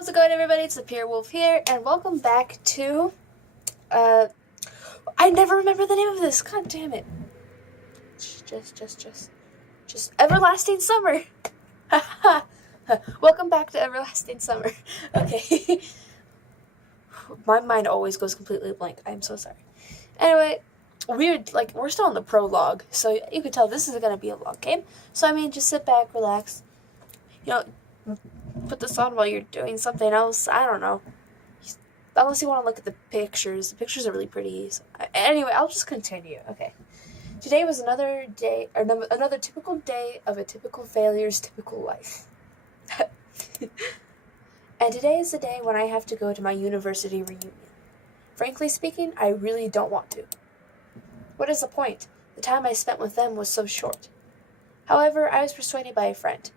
How's it going, everybody? It's the Pure Wolf here, and welcome back to, I never remember the name of this. God damn it. Just Everlasting Summer. Welcome back to Everlasting Summer. Okay. My mind always goes completely blank. I'm so sorry. Anyway, we're still in the prologue, so you can tell this is going to be a long game. So, just sit back, relax, put this on while you're doing something else. I don't know. Unless you want to look at the pictures. The pictures are really pretty. So, anyway, I'll just continue. Okay. Today was another day, or another typical day of a typical failur's typical life. And today is the day when I have to go to my university reunion. Frankly speaking, I really don't want to. What is the point? The time I spent with them was so short. However, I was persuaded by a friend.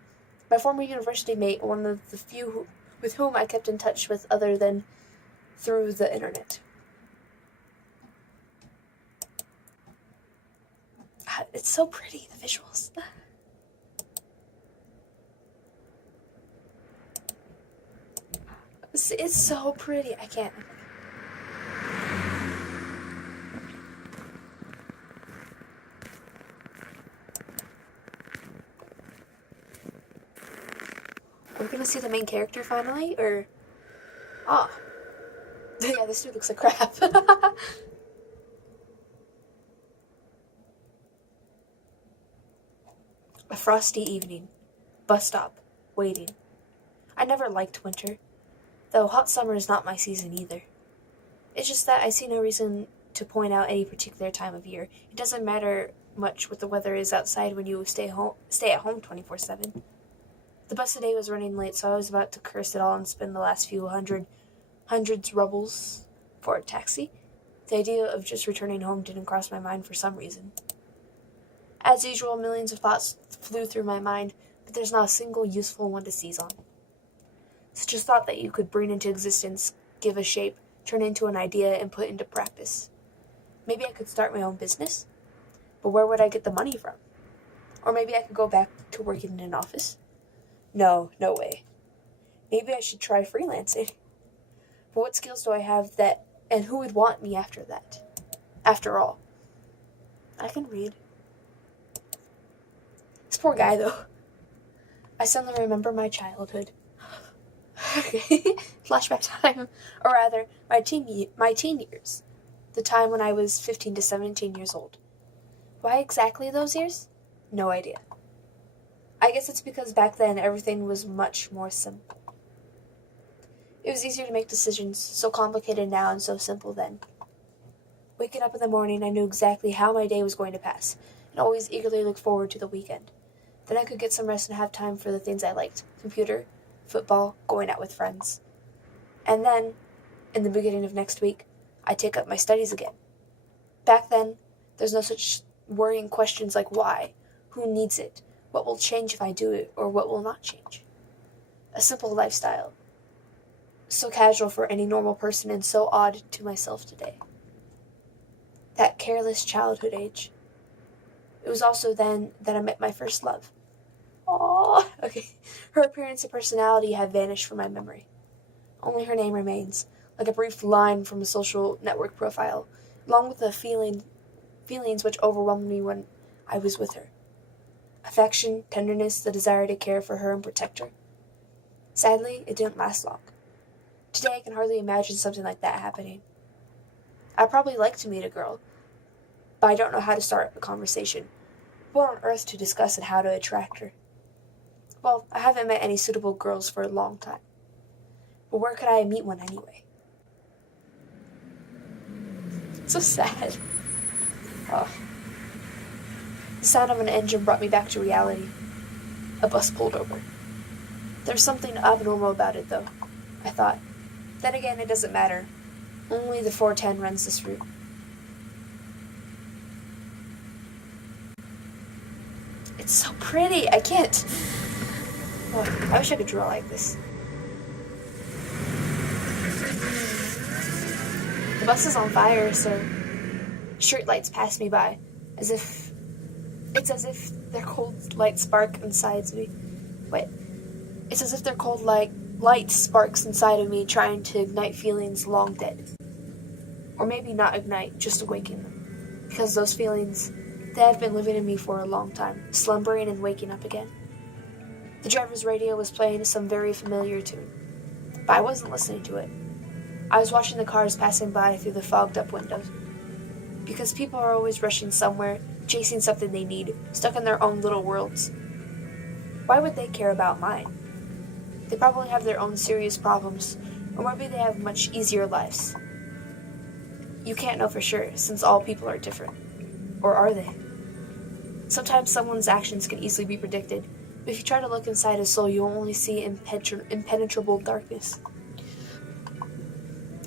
My former university mate, one of the few with whom I kept in touch with other than through the internet. It's so pretty, the visuals. It's so pretty. I can't. We're gonna see the main character finally, or... Ah. Yeah, this dude looks like crap. A frosty evening. Bus stop. Waiting. I never liked winter, though hot summer is not my season either. It's just that I see no reason to point out any particular time of year. It doesn't matter much what the weather is outside when you stay at home 24/7. The bus today was running late, so I was about to curse it all and spend the last few hundreds rubles for a taxi. The idea of just returning home didn't cross my mind for some reason. As usual, millions of thoughts flew through my mind, but there's not a single useful one to seize on. Such a thought that you could bring into existence, give a shape, turn into an idea, and put into practice. Maybe I could start my own business, but where would I get the money from? Or maybe I could go back to working in an office. No way. Maybe I should try freelancing. But what skills do I have that, and who would want me after that? After all, I can read. This poor guy, though. I suddenly remember my childhood. Okay, flashback time. Or rather, my teen years. The time when I was 15 to 17 years old. Why exactly those years? No idea. I guess it's because back then everything was much more simple. It was easier to make decisions, so complicated now and so simple then. Waking up in the morning, I knew exactly how my day was going to pass, and always eagerly looked forward to the weekend. Then I could get some rest and have time for the things I liked: computer, football, going out with friends. And then, in the beginning of next week, I take up my studies again. Back then, there's no such worrying questions like why, who needs it, what will change if I do it, or what will not change. A simple lifestyle. So casual for any normal person and so odd to myself today. That careless childhood age. It was also then that I met my first love. Aww. Okay. Her appearance and personality have vanished from my memory. Only her name remains, like a brief line from a social network profile, along with the feelings which overwhelmed me when I was with her. Affection, tenderness, the desire to care for her and protect her. Sadly, it didn't last long. Today I can hardly imagine something like that happening. I'd probably like to meet a girl, but I don't know how to start a conversation. What on earth to discuss and how to attract her? Well, I haven't met any suitable girls for a long time. But where could I meet one anyway? It's so sad. Oh. The sound of an engine brought me back to reality. A bus pulled over. There's something abnormal about it, though, I thought. Then again, it doesn't matter. Only the 410 runs this route. It's so pretty. I can't. Oh, I wish I could draw like this. The bus is on fire, so street lights pass me by, as if their cold light spark inside me. Wait, it's as if their cold light light sparks inside of me trying to ignite feelings long dead. Or maybe not ignite, just awaken them. Because those feelings, they had been living in me for a long time, slumbering and waking up again. The driver's radio was playing some very familiar tune, but I wasn't listening to it. I was watching the cars passing by through the fogged-up windows. Because people are always rushing somewhere, chasing something they need, stuck in their own little worlds. Why would they care about mine? They probably have their own serious problems, or maybe they have much easier lives. You can't know for sure, since all people are different. Or are they? Sometimes someone's actions can easily be predicted, but if you try to look inside his soul, you'll only see impenetrable darkness.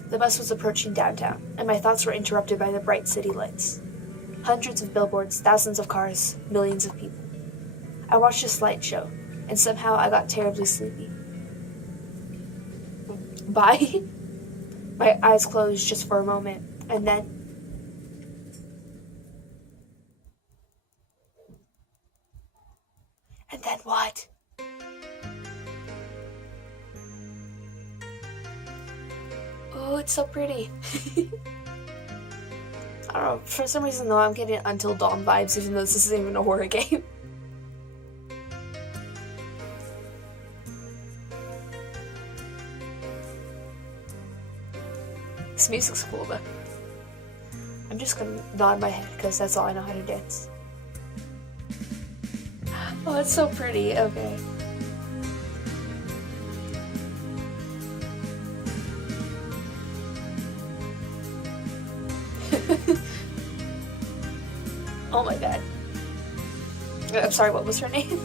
The bus was approaching downtown, and my thoughts were interrupted by the bright city lights. Hundreds of billboards, thousands of cars, millions of people. I watched this light show, and somehow I got terribly sleepy. Bye? My eyes closed just for a moment, and then... And then what? Oh, it's so pretty. I don't know, for some reason though, I'm getting Until Dawn vibes, even though this isn't even a horror game. This music's cool though. I'm just gonna nod my head because that's all I know how to dance. Oh, it's so pretty. Okay. Oh my god. I'm sorry, what was her name?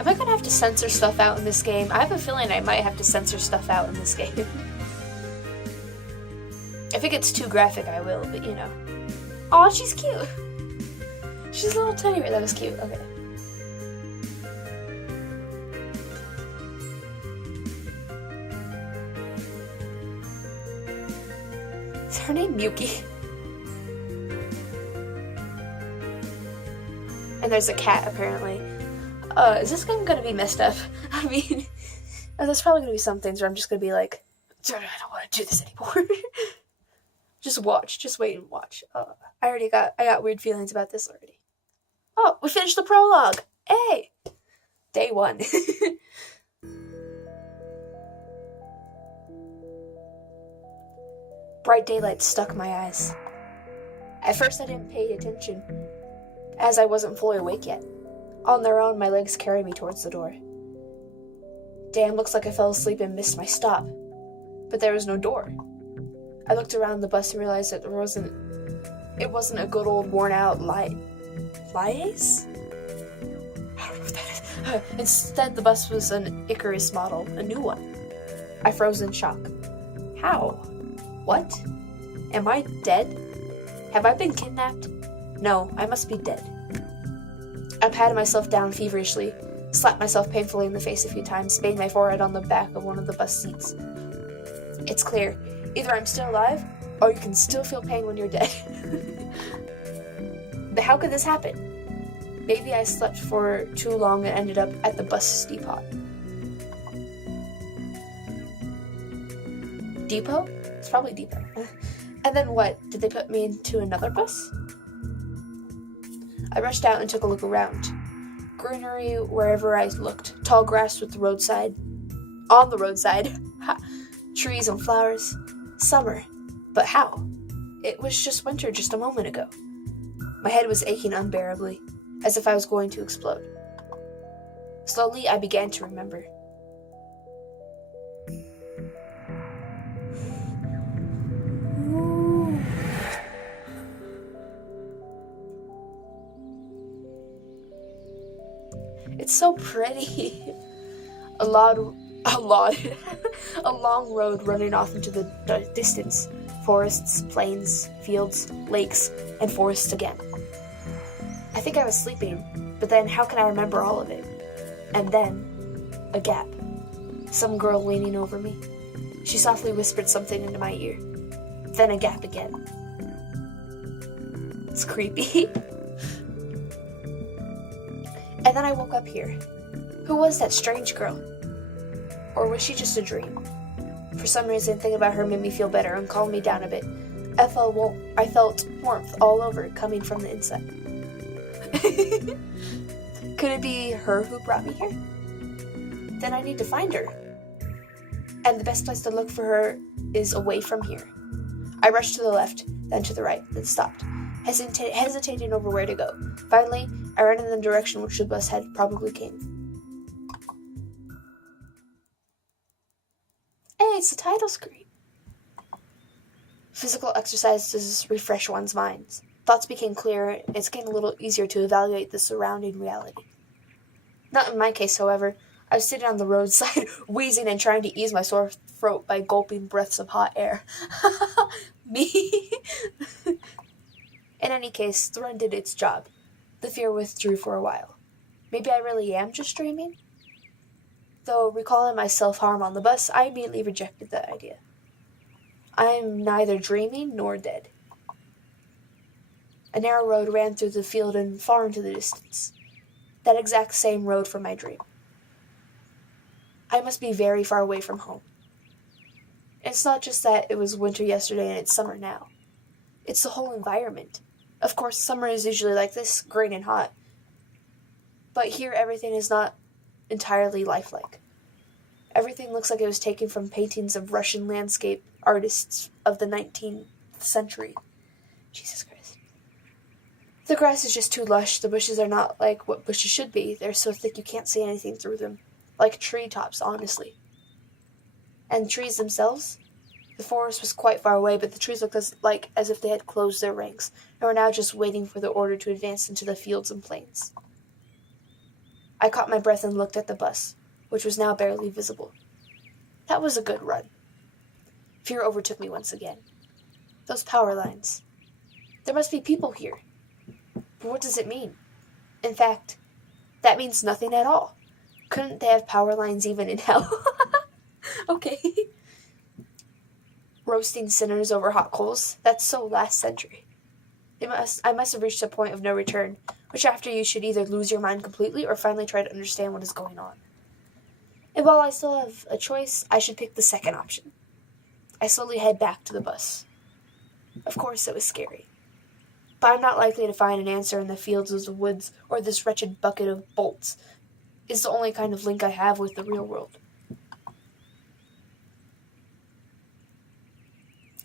Am I gonna have to censor stuff out in this game? I have a feeling I might have to censor stuff out in this game. If it gets too graphic, I will, but you know. Aw, she's cute! She's a little teddy bear. That was cute. Okay. Is her name Yuki? And there's a cat, apparently. Is this game gonna be messed up? I mean, there's probably gonna be some things where I'm just gonna be like, I don't want to do this anymore. Just watch. Just wait and watch. I got weird feelings about this already. Oh, we finished the prologue. Hey! Day 1. Bright daylight stuck my eyes. At first I didn't pay attention, as I wasn't fully awake yet. On their own, my legs carried me towards the door. Damn, looks like I fell asleep and missed my stop. But there was no door. I looked around the bus and realized that it wasn't a good old worn out liaise? I don't know what that is. Instead, the bus was an Icarus model, a new one. I froze in shock. How? What? Am I dead? Have I been kidnapped? No, I must be dead. I patted myself down feverishly, slapped myself painfully in the face a few times, banged my forehead on the back of one of the bus seats. It's clear. Either I'm still alive, or you can still feel pain when you're dead. But how could this happen? Maybe I slept for too long and ended up at the bus depot. Depot? It's probably depot. And then what? Did they put me into another bus? I rushed out and took a look around. Greenery wherever I looked. Tall grass on the roadside. Trees and flowers. Summer. But how? It was just winter just a moment ago. My head was aching unbearably, as if I was going to explode. Slowly, I began to remember. It's so pretty. A long road running off into the distance. Forests, plains, fields, lakes, and forests again. I think I was sleeping, but then how can I remember all of it? And then, a gap. Some girl leaning over me. She softly whispered something into my ear. Then a gap again. It's creepy. And then I woke up here. Who was that strange girl? Or was she just a dream? For some reason, thinking about her made me feel better and calmed me down a bit. I felt warmth all over coming from the inside. Could it be her who brought me here? Then I need to find her. And the best place to look for her is away from here. I rushed to the left, then to the right, then stopped, hesitating over where to go. Finally, I ran in the direction which the bus had probably came. Hey, it's the title screen. Physical exercises refresh one's minds. Thoughts became clearer, and it's getting a little easier to evaluate the surrounding reality. Not in my case, however. I was sitting on the roadside, wheezing and trying to ease my sore throat by gulping breaths of hot air. Me? In any case, the run did its job. The fear withdrew for a while. Maybe I really am just dreaming? Though, recalling my self-harm on the bus, I immediately rejected that idea. I am neither dreaming nor dead. A narrow road ran through the field and far into the distance. That exact same road from my dream. I must be very far away from home. It's not just that it was winter yesterday and it's summer now. It's the whole environment. Of course, summer is usually like this, green and hot. But here everything is not entirely lifelike. Everything looks like it was taken from paintings of Russian landscape artists of the 19th century. Jesus Christ. The grass is just too lush. The bushes are not like what bushes should be. They're so thick you can't see anything through them. Like treetops, honestly. And the trees themselves? The forest was quite far away, but the trees looked as if they had closed their ranks, and were now just waiting for the order to advance into the fields and plains. I caught my breath and looked at the bus, which was now barely visible. That was a good run. Fear overtook me once again. Those power lines. There must be people here. But what does it mean? In fact, that means nothing at all. Couldn't they have power lines even in hell? Okay. Roasting sinners over hot coals? That's so last century. I must have reached a point of no return, which after you should either lose your mind completely or finally try to understand what is going on. And while I still have a choice, I should pick the second option. I slowly head back to the bus. Of course, it was scary. But I'm not likely to find an answer in the fields of the woods, or this wretched bucket of bolts is the only kind of link I have with the real world.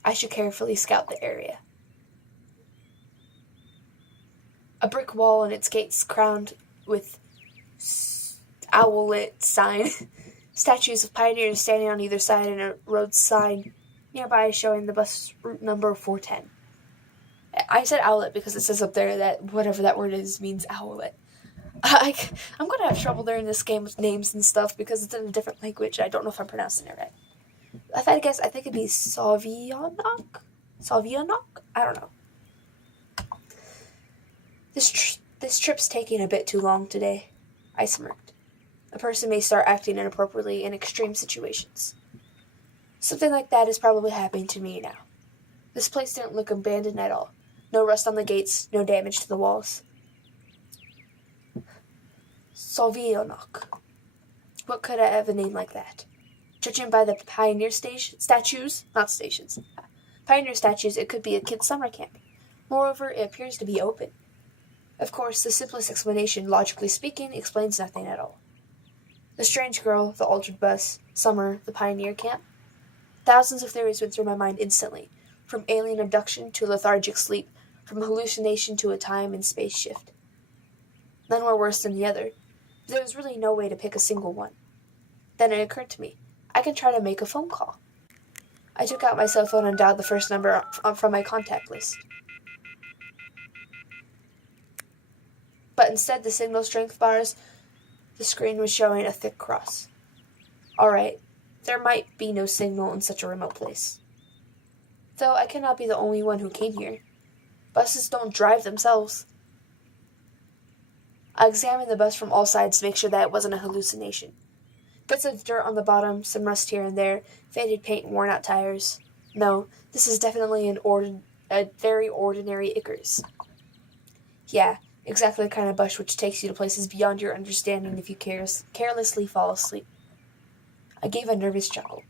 I should carefully scout the area. A brick wall and its gates crowned with owlet sign. Statues of pioneers standing on either side and a road sign nearby showing the bus route number 410. I said owlet because it says up there that whatever that word is means owlet. I'm going to have trouble learning this game with names and stuff because it's in a different language. I don't know if I'm pronouncing it right. If I had to guess, I think it'd be Sovianok? I don't know. This trip's taking a bit too long today. I smirked. A person may start acting inappropriately in extreme situations. Something like that is probably happening to me now. This place didn't look abandoned at all. No rust on the gates, no damage to the walls. Sovianok. What could I have a name like that? Judging by the pioneer statues, not stations. Pioneer statues, it could be a kid's summer camp. Moreover, it appears to be open. Of course, the simplest explanation, logically speaking, explains nothing at all. The strange girl, the altered bus, summer, the pioneer camp. Thousands of theories went through my mind instantly, from alien abduction to lethargic sleep, from hallucination to a time and space shift. None were worse than the other. There was really no way to pick a single one. Then it occurred to me, I can try to make a phone call. I took out my cell phone and dialed the first number from my contact list. But instead, the signal strength bars, the screen was showing a thick cross. Alright, there might be no signal in such a remote place. Though I cannot be the only one who came here. Buses don't drive themselves. I examined the bus from all sides to make sure that it wasn't a hallucination. Bits of dirt on the bottom, some rust here and there, faded paint and worn-out tires. No, this is definitely a very ordinary Icarus. Yeah, Exactly the kind of bush which takes you to places beyond your understanding if you carelessly fall asleep. I gave a nervous chuckle.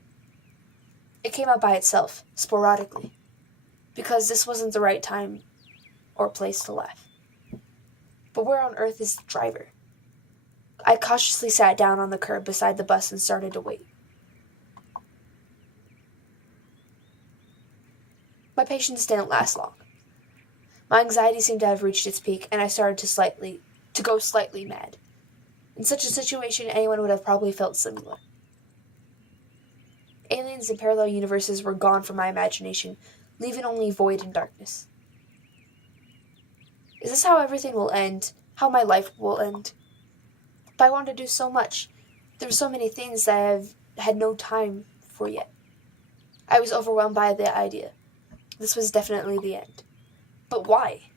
It came out by itself, sporadically, because this wasn't the right time or place to laugh. But where on earth is the driver? I cautiously sat down on the curb beside the bus and started to wait. My patience didn't last long. My anxiety seemed to have reached its peak, and I started to go slightly mad. In such a situation, anyone would have probably felt similar. Aliens and parallel universes were gone from my imagination, leaving only void and darkness. Is this how everything will end? How my life will end? But I want to do so much. There were so many things that I have had no time for yet. I was overwhelmed by the idea. This was definitely the end. But why?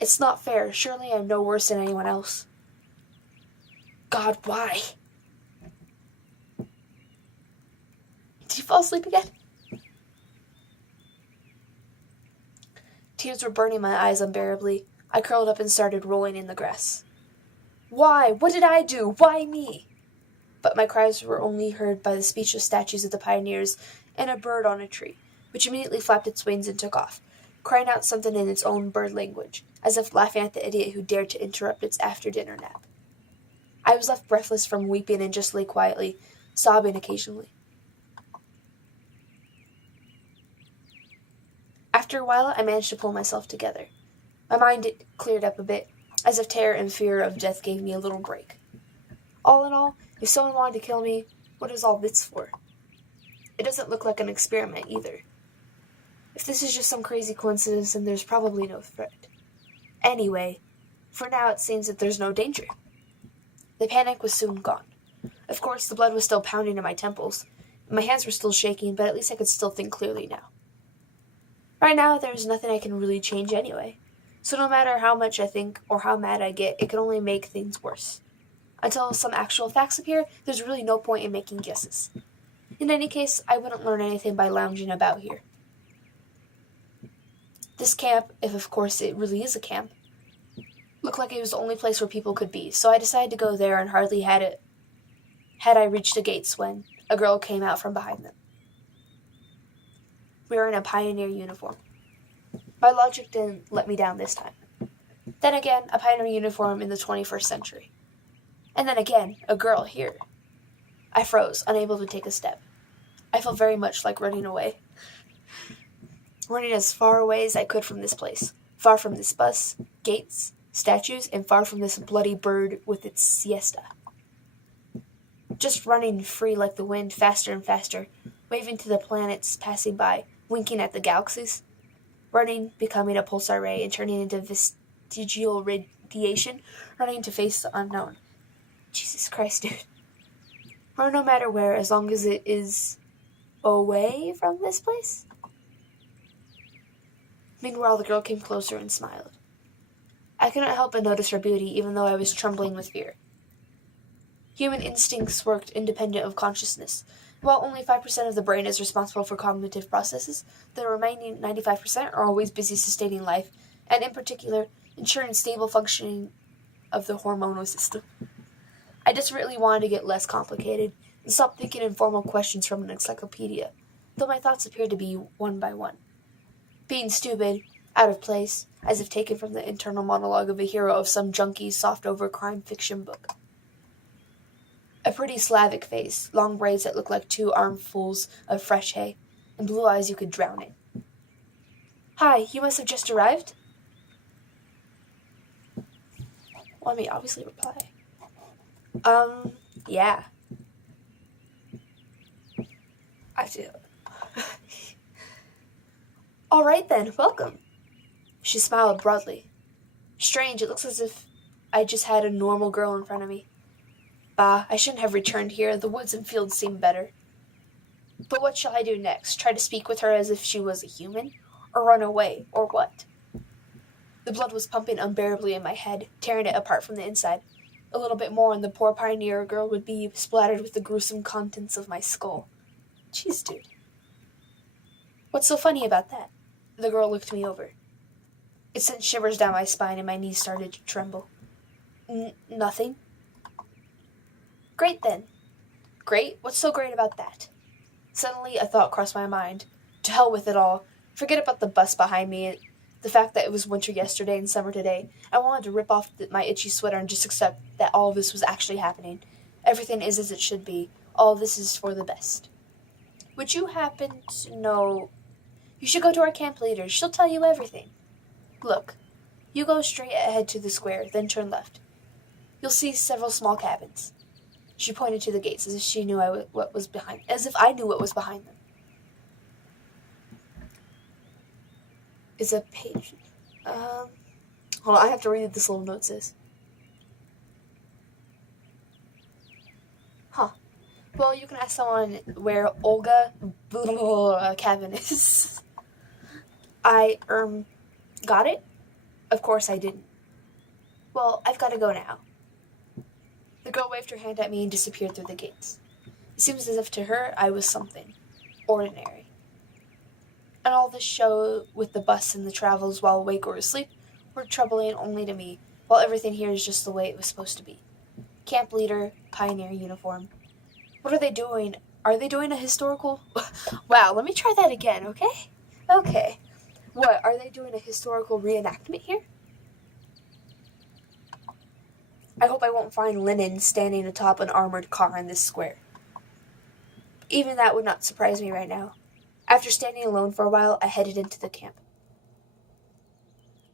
It's not fair. Surely I'm no worse than anyone else. God, why? Did you fall asleep again? Tears were burning my eyes unbearably. I curled up and started rolling in the grass. Why? What did I do? Why me? But my cries were only heard by the speechless statues of the pioneers and a bird on a tree, which immediately flapped its wings and took off, crying out something in its own bird language, as if laughing at the idiot who dared to interrupt its after-dinner nap. I was left breathless from weeping and just lay quietly, sobbing occasionally. After a while, I managed to pull myself together. My mind cleared up a bit, as if terror and fear of death gave me a little break. All in all, if someone wanted to kill me, what is all this for? It doesn't look like an experiment either. If this is just some crazy coincidence, then there's probably no threat. Anyway, for now it seems that there's no danger. The panic was soon gone. Of course, the blood was still pounding in my temples, and my hands were still shaking, but at least I could still think clearly now. Right now, there's nothing I can really change anyway, so no matter how much I think or how mad I get, it can only make things worse. Until some actual facts appear, there's really no point in making guesses. In any case, I wouldn't learn anything by lounging about here. This camp, if of course it really is a camp, looked like it was the only place where people could be, so I decided to go there, and hardly had I reached the gates when a girl came out from behind them, wearing a pioneer uniform. My logic didn't let me down this time. Then again, a pioneer uniform in the 21st century. And then again, a girl here. I froze, unable to take a step. I felt very much like running away. Running as far away as I could from this place. Far from this bus, gates, statues, and far from this bloody bird with its siesta. Just running free like the wind, faster and faster, waving to the planets passing by, winking at the galaxies. Running, becoming a pulsar ray, and turning into vestigial radiation, running to face the unknown. Jesus Christ, dude. Or no matter where, as long as it is away from this place. Meanwhile, the girl came closer and smiled. I couldn't help but notice her beauty, even though I was trembling with fear. Human instincts worked independent of consciousness. While only 5% of the brain is responsible for cognitive processes, the remaining 95% are always busy sustaining life, and in particular, ensuring stable functioning of the hormonal system. I desperately wanted to get less complicated and stop thinking informal questions from an encyclopedia, though my thoughts appeared to be one by one. Being stupid, out of place, as if taken from the internal monologue of a hero of some junkie soft-over crime fiction book. A pretty Slavic face, long braids that looked like 2 armfuls of fresh hay, and blue eyes you could drown in. Hi, you must have just arrived? Let me obviously reply. Yeah. I do. All right then, welcome. She smiled broadly. Strange, it looks as if I just had a normal girl in front of me. Bah, I shouldn't have returned here. The woods and fields seem better. But what shall I do next? Try to speak with her as if she was a human? Or run away? Or what? The blood was pumping unbearably in my head, tearing it apart from the inside. A little bit more and the poor pioneer girl would be splattered with the gruesome contents of my skull. Jeez, dude. What's so funny about that? The girl looked me over. It sent shivers down my spine and my knees started to tremble. Nothing. Great then. Great? What's so great about that? Suddenly a thought crossed my mind. To hell with it all. Forget about the bus behind me, the fact that it was winter yesterday and summer today. I wanted to rip off my itchy sweater and just accept that all of this was actually happening. Everything is as it should be. All of this is for the best. Would you happen to know... You should go to our camp leader. She'll tell you everything. Look, you go straight ahead to the square, then turn left. You'll see several small cabins. She pointed to the gates as if she knew what was behind, as if I knew what was behind them. Is a page. Hold on, I have to read what this little note says. Huh. Well, you can ask someone where Olga cabin is. I, got it? Of course I didn't. Well, I've got to go now. The girl waved her hand at me and disappeared through the gates. It seems as if to her I was something. Ordinary. And all this show with the bus and the travels while awake or asleep were troubling only to me, while everything here is just the way it was supposed to be. Camp leader, pioneer uniform. What are they doing? Are they doing a historical... Wow, let me try that again, okay? Okay. What, are they doing a historical reenactment here? I hope I won't find Lenin standing atop an armored car in this square. Even that would not surprise me right now. After standing alone for a while, I headed into the camp.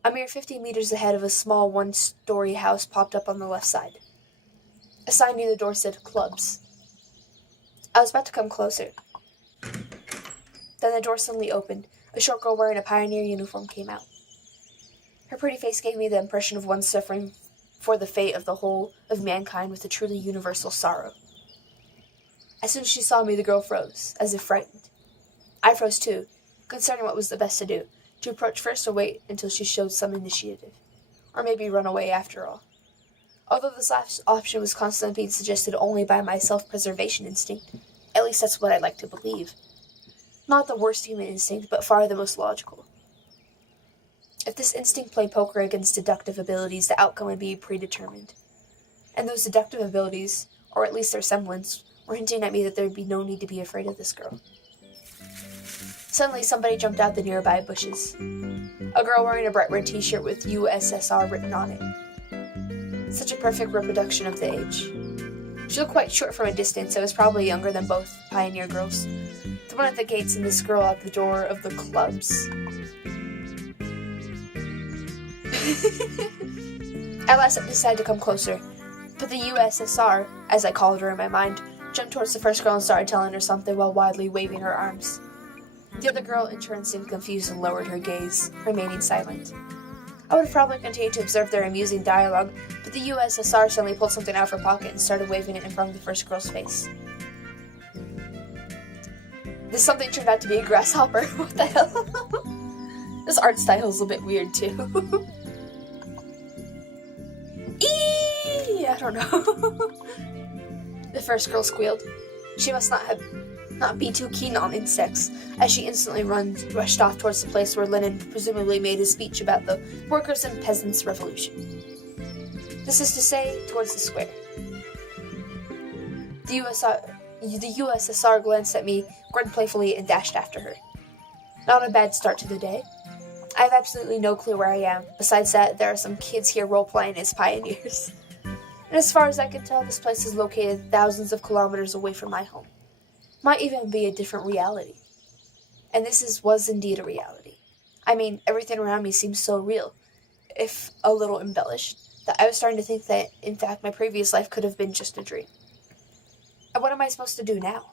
A mere 50 meters ahead of a small one-story house popped up on the left side. A sign near the door said, Clubs. I was about to come closer. Then the door suddenly opened. A short girl wearing a pioneer uniform came out. Her pretty face gave me the impression of one suffering for the fate of the whole of mankind with a truly universal sorrow. As soon as she saw me, the girl froze, as if frightened. I froze too, considering what was the best to do, to approach first or wait until she showed some initiative, or maybe run away after all. Although this last option was constantly being suggested only by my self-preservation instinct, at least that's what I like to believe. Not the worst human instinct, but far the most logical. If this instinct played poker against deductive abilities, the outcome would be predetermined. And those deductive abilities, or at least their semblance, were hinting at me that there would be no need to be afraid of this girl. Suddenly, somebody jumped out the nearby bushes. A girl wearing a bright red t-shirt with USSR written on it. Such a perfect reproduction of the age. She looked quite short from a distance, and was probably younger than both pioneer girls. The one at the gates and this girl at the door of the clubs. At last I decided to come closer, but the USSR, as I called her in my mind, jumped towards the first girl and started telling her something while wildly waving her arms. The other girl in turn seemed confused and lowered her gaze, remaining silent. I would have probably continued to observe their amusing dialogue, but the USSR suddenly pulled something out of her pocket and started waving it in front of the first girl's face. This something turned out to be a grasshopper. What the hell? This art style is a bit weird too. I don't know. The first girl squealed. She must not be too keen on insects, as she instantly rushed off towards the place where Lenin presumably made his speech about the workers' and peasants' revolution. This is to say, towards the square. The USSR glanced at me, grinned playfully, and dashed after her. Not a bad start to the day. I have absolutely no clue where I am. Besides that, there are some kids here role-playing as pioneers. And as far as I can tell, this place is located thousands of kilometers away from my home. Might even be a different reality. And this was indeed a reality. I mean, everything around me seems so real, if a little embellished, that I was starting to think that, in fact, my previous life could have been just a dream. And what am I supposed to do now?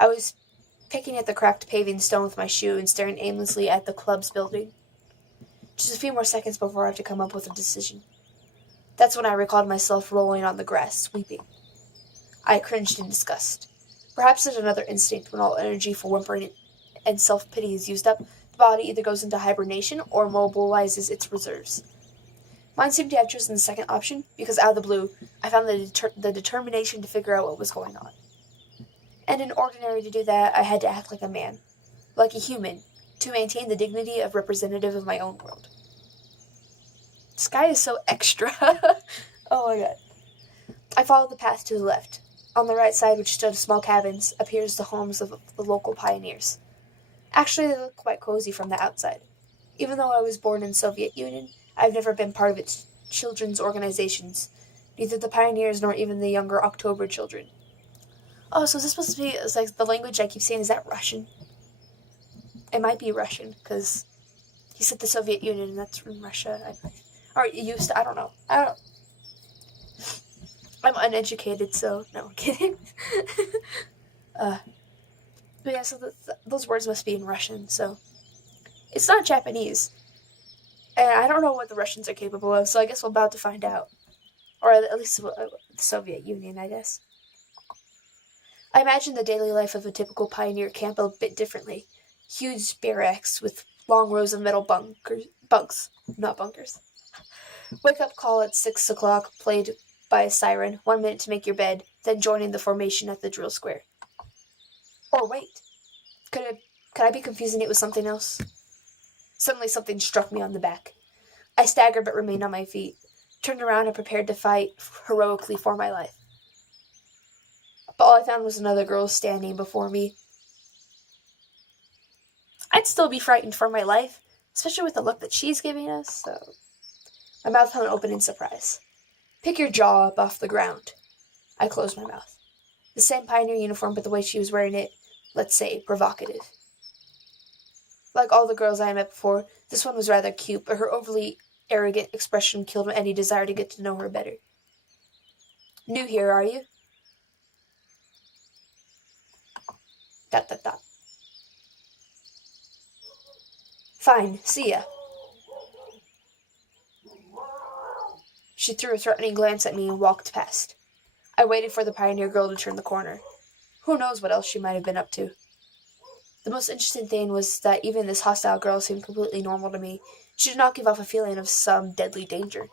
I was picking at the cracked paving stone with my shoe and staring aimlessly at the club's building. Just a few more seconds before I have to come up with a decision. That's when I recalled myself rolling on the grass, weeping. I cringed in disgust. Perhaps it's another instinct when all energy for whimpering and self-pity is used up, the body either goes into hibernation or mobilizes its reserves. Mine seemed to have chosen the second option, because out of the blue, I found the determination to figure out what was going on. And in ordinary to do that, I had to act like a man. like a human, to maintain the dignity of representative of my own world. This guy is so extra. Oh my god. I followed the path to the left. On the right side, which stood small cabins, appears the homes of the local pioneers. Actually, they look quite cozy from the outside. Even though I was born in the Soviet Union, I've never been part of its children's organizations, neither the pioneers nor even the younger October children. Oh, so is this supposed to be, it's like the language I keep saying, is that Russian? It might be Russian, because he said the Soviet Union, and that's from Russia, I believe. Or it used to, I don't know. I'm uneducated, so no, I'm kidding. But yeah, so those words must be in Russian, so it's not Japanese. And I don't know what the Russians are capable of, so I guess we're about to find out. Or at least the Soviet Union, I guess. I imagine the daily life of a typical pioneer camp a bit differently. Huge barracks with long rows of metal bunks, not bunkers. Wake-up call at 6 o'clock, played by a siren, 1 minute to make your bed, then joining the formation at the drill square. Or wait, could I be confusing it with something else? Suddenly something struck me on the back. I staggered but remained on my feet, turned around and prepared to fight heroically for my life. But all I found was another girl standing before me. I'd still be frightened for my life, especially with the look that she's giving us, so... My mouth hung open in surprise. Pick your jaw up off the ground. I closed my mouth. The same pioneer uniform, but the way she was wearing it, let's say, provocative. Like all the girls I met before, this one was rather cute, but her overly arrogant expression killed any desire to get to know her better. New here, are you? ... Fine, see ya. She threw a threatening glance at me and walked past. I waited for the pioneer girl to turn the corner. Who knows what else she might have been up to. The most interesting thing was that even this hostile girl seemed completely normal to me. She did not give off a feeling of some deadly danger.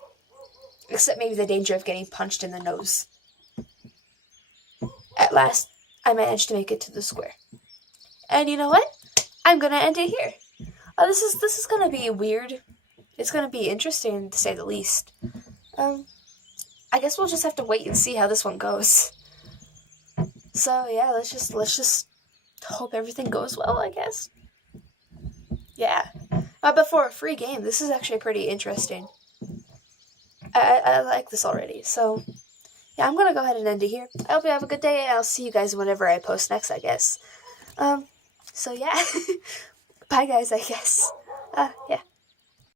Except maybe the danger of getting punched in the nose. At last, I managed to make it to the square. And you know what? I'm gonna end it here. This is gonna be weird. It's gonna be interesting, to say the least. I guess we'll just have to wait and see how this one goes. So yeah, let's just hope everything goes well, I guess. Yeah. But for a free game, this is actually pretty interesting. I like this already. So yeah, I'm gonna go ahead and end it here. I hope you have a good day, and I'll see you guys whenever I post next, I guess. So yeah. Bye guys, I guess. Yeah.